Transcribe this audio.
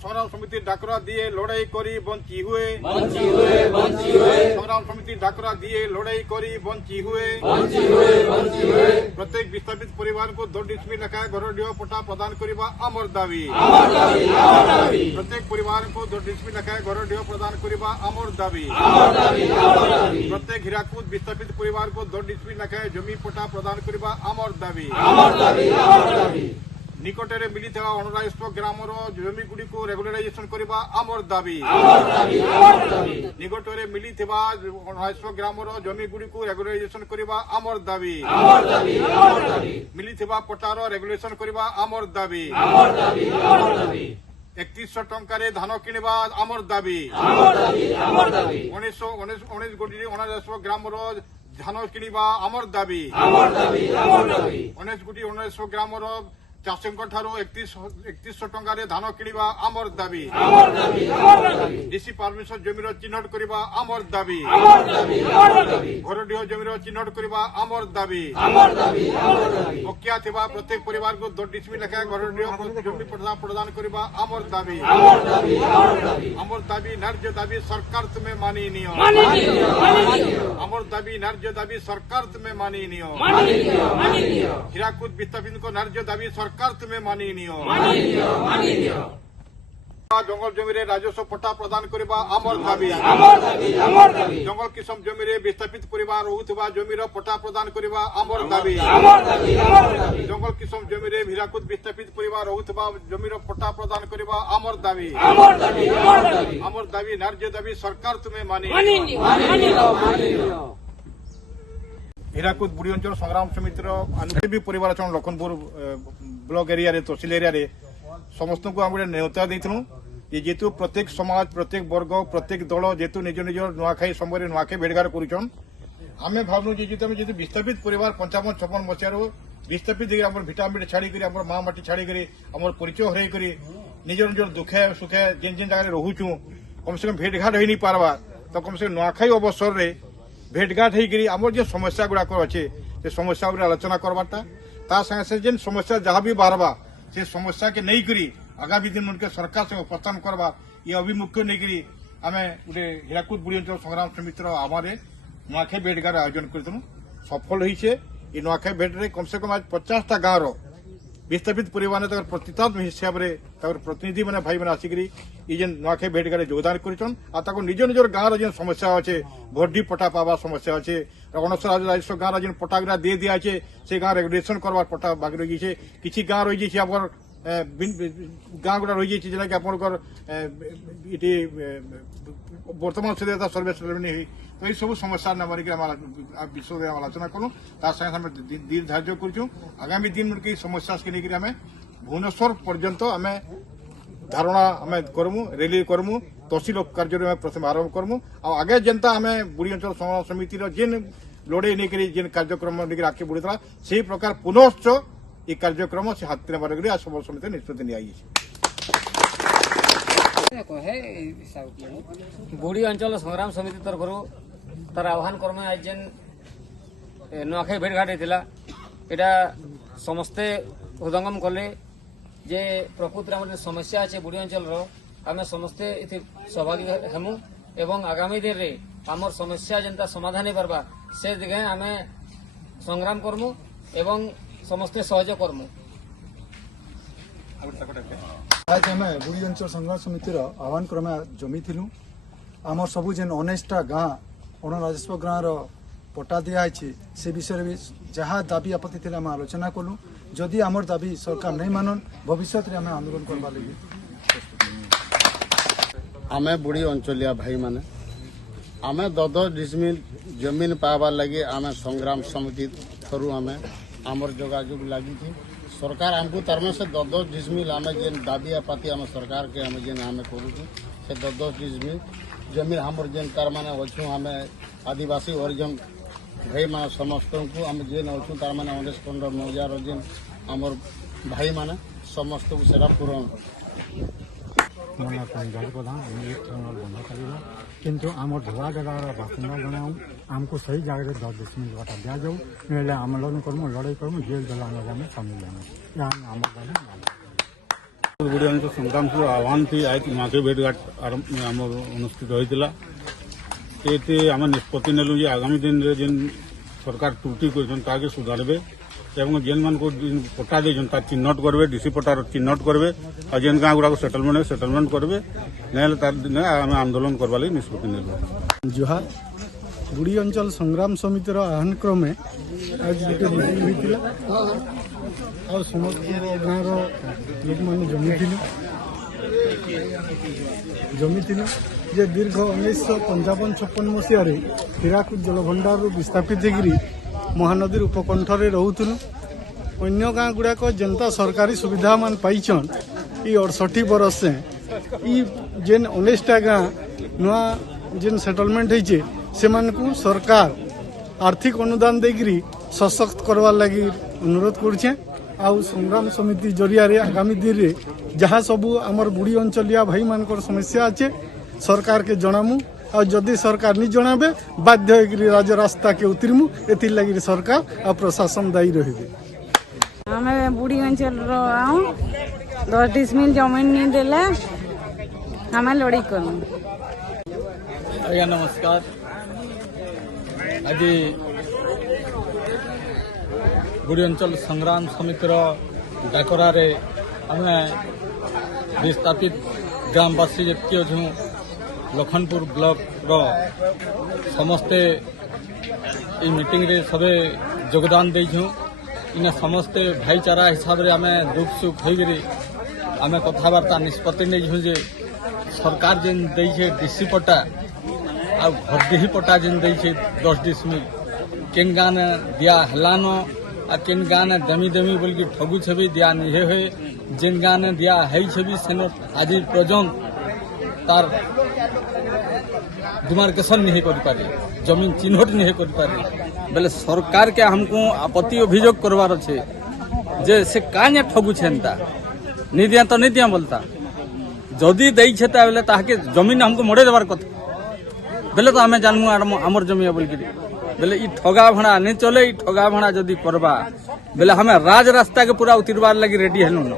संग्राम समिति डाकरा दिए लड़ाई करी बंची हुए संग्राम समिति डाकरा दिए लड़ाई करी बंची हुए प्रत्येक विस्थापित परिवार को 2 डिसमिल लेखाएं घर डीह पट्टा प्रदान करने आमर दाबी प्रत्येक परिवार को 2 डिसमिल लेखाएं घर डीह प्रदान करने आमर दाबी प्रत्येक हीराकुद विस्थापित परिवार को 2 डिसमिल लेखाएं जमी पट्टा प्रदान करने आमर दाबी निकटरे मिलता अणराजस्व ग्रामर जमी गुड़ी को रेगुलराइजेशन करने आमर दाबी निकटरे मिलता अणराजस्व ग्रामर जमी गुड़ी को रेगुलराइजेशन करने आमर दाबी मिलता पट्टार रेगुलेशन करने आमर दाबी 3100 टंकार धान किणवा आमर दाबी 19 गोटी अणराजस्व ग्रामर धान किणवा आमर दाबी 19 गोटी अणराजस्व ग्रामर चाषीों ठारू 3100 टंकार धान किणवा आमर दाबी डीसी परमिशन जमीर चिन्हट करने आमर दाबी घर डीह जमीर चिन्हट करने आमर दाबी बकिया थिबा प्रत्येक परिवार को 2 डिसमिल लेखाएं घर डीह जमी प्रदान करने आमर दाबी न्याय्य दाबी सरकार तुम्हें मानी नियो आमर दाबी न्याय्य दाबी सरकार तुम्हें मानी नियो हीराकुद विस्थापित को न्याय्य दाबी सरकार तुम्हें मानी नियो जंगल जमी राजस्व पट्टा प्रदान करने आमर दाबी जंगल किसम जमी विस्थापित परिवार रोथुवा जमीर पट्टा प्रदान करने आमर दाबी जंगल किसम जमी हीराकुद विस्थापित परिवार रोथुवा जमीर पट्टा प्रदान करने आमर दाबी न्याय्य दाबी सरकार तुम्हें मानी हीराकुद बुढ़ी अंचल संग्राम समितिर अनुदेवी परिवार अच्छा Lakhanpur block area tehsil area समस्त को आम गोटे न्योता देथुँ जेहेतु प्रत्येक समाज प्रत्येक वर्ग प्रत्येक दल जेहेतु निज निज नुआखाई समय नुआखाई भेटघाट करुछन आम भावनु जेहेतु विस्थापित परिवार 55-56 मसीह विस्थापित भिटामिट छाड़ी माँ माटी छाड़ी आम परिचय हर निज निज दुखे सुखे जेन जेन जगह रोचु कम से कम भेटघाट हो नहीं पार्बा तो कम से कम नुआखाई अवसर में भेटघाट होकर आम जो समस्या गुड़ाक अच्छे से समस्या आलोचना करवाटा ता संगे जेन समस्या जहाँ भी बाहरबा से समस्या के नहीं करी आगामी दिन उनके सरकार से उपस्थान करवा ये अभिमुख्य नहीं करी आम गोटे हीराकुद बुढ़ी अंचल संग्राम समितिर आवार नुआखाई भेटघाट आयोजन करूँ सफल होइछे ये नुआखाई भेटे कम से कम आज 50टा गाँव विस्थापित परिवार प्रतितात्म हिसाब से प्रतिनिधि मैंने भाई मैंने आसिक ये नुआखाई भेटघाट योगदान कर निज निजर गाँव जेन समस्या अच्छे भोटी पट्टा पावा समस्या अच्छे अणसर राजस्व गाँव जेन पट्टा गुड़ा दे दिया से गाँव रेगुलेशन करवार पट्टा बाकी रही है किसी गाँव रही है गाँ गुड़ा रही है जेना कि आपंकर ये बर्तमान सुधा सर्वे नहीं हुई तो ये सब समस्या मारिक विषय आलोचना करूँ दिन धार्य करूँ आगामी दिन में समस्या के लेकर आम भुवनेश्वर पर्यंत आम धारणा आम करमु रैली करमु तहसिल कार्य प्रथम आरंभ करमु आगे जनता आम बुढ़ी अंचल संग्राम समितिर जेन लड़े नहीं जेन कार्यक्रम लेकर आगे बढ़ीला से प्रकार पुनश्च ये कार्यक्रम से हाथ नेबार सब समिति निष्पत्ति नियाई बुढ़ी अंचल संग्राम समिति तरफ तार आह्वान कर्म आज जेन नुआखाई भेटघाट होता यहाँ समस्ते हृदयंगम कले जे प्रकृति आम समस्या अच्छे बुढ़ी अंचल आम समस्ते सहभागी हेमु एवं आगामी दिन में आमर समस्या जनता समाधान हो पार्बा से दिखे आम संग्राम करमु एवं समस्ते सहयोग करमु आज आम बुढ़ी अंचल संग्राम समितिर आह्वान क्रमे जमी थिलु आमर सबू जेन 19टा गाँ अण राजस्व गाँव पट्टा दिखाई से विषय भी जहाँ दाबी आपत्ति थे आम आलोचना कलु जदि आमर दाबी सरकार नहीं मानन भविष्य में आम आंदोलन करवा लगे आम बुढ़ी अंचलिया भाई माने आम 10 डिसमिल जमीन पाबार लगे आम संग्राम समिति थरू आम आमर जोगाजोग लगी सरकार आमको तरह से 10 डिसमिल आम जेन दाबी आपाति आम सरकार के आम जेन आम करूँ से 10 डिसमिल जमीन हमर जेन तार माने अच्छू आम आदिवासी हरिजन भाई मान समस्त को आम जेन अच्छू तार माने 19-15 जेन आमर भाई माने समस्त को सेरा पूरण किंतु आम धोआ जगार बासिंदा जनाऊँ आमको सही जगह 10 डिसमिल पट्टा दिया जाऊ ना आंदोलन करमु लड़ाई करमु जेल जलाने सामिल बुढ़ी अंचल संग्राम आह्वान थी आज नुआखाई भेटघाट आम अनुष्ठित होता ये आम निष्पत्ति नेलु जे आगामी दिन में जेन सरकार त्रुटि कर सुधारबे एवं जेन मान पट्टा देन चिन्हट करेंगे डीसी पट्टार चिन्हट करेंगे और जेन गाँ गुड़ा सेटलमेंट सेटलमेंट करेंगे ना आम आंदोलन करवा लगी निष्पत्ति नेलु। जुहार बुढ़ी अंचल संग्राम समितिर आह्वान क्रमे आज गोटे मिटिंग होता और समस्त गाँव लोक मैंने जमी जे दीर्घ 1955-56 मसीह हीराकुद जलभंडार विस्थापित होकर महानदी उपकंठरे रोलु अन्य गाँ गुड़ाक जेनता सरकारी सुविधा मान पाइछन ई 68 बरस से ई जेन 19टा गाँ नुआ जेन सेटलमेंट होइछे सेमानकु सरकार आर्थिक अनुदान देकरी सशक्त करवार लगी अनुरोध करछे आउ संग्राम समिति जरिया आगामी दिन में जहाँ सबू आमर बुढ़ी अंचलिया भाई मानकर समस्या अच्छे सरकार के जनामु और जदि सरकार नहीं जनाबे बाध्य होकर राज रास्ता के उतरमु एथिर लगी सरकार और प्रशासन दायी रहे। हमें बुढ़ी अंचल आऊँ 10 डिसमिल जमीन नहीं देले हमें लड़ी करूँ। आज्ञा नमस्कार। आज बुढ़ी अंचल संग्राम समितिर डाकरार आम विस्थापित ग्रामवासी जी अच्छू लखनपुर ब्लॉक समस्ते मीटिंग रे सबे योगदान देछू इन समस्ते भाईचारा हिसाब रे आमे दुख सुख होइगरी आमे कथबार्ता निष्पत्ति नहीं जे सरकार जेन देछे डीसी पट्टा आ घरदेही पट्टा जेन देछे 10 डिसमिल केन गान दिया हलान आ केन गान दमी दमी बोल के ठगु छबी दिया निहे हुए जेन गान दिया है छबी सेन आज पर्यंत तार डिमार्केशन नहीं कर पारे जमीन चिन्हट नहीं कर पारे बेले सरकार के हमको आपत्ति अभियोग करवार अच्छे जे से काने ठगु छेनता नहीं दिया तो नहीं दिया बोलता जदि दई छेता बेले ताके जमीन हमको मोड़े देवार कथा बेले तो आमे जानमु आमर जमी बोल के बेले ई ठगा भणा नहीं चले ई ठगा भणा जदि करबा बेले हमें राज रास्ता के पूरा उतरबार लगी रेडी हेलु न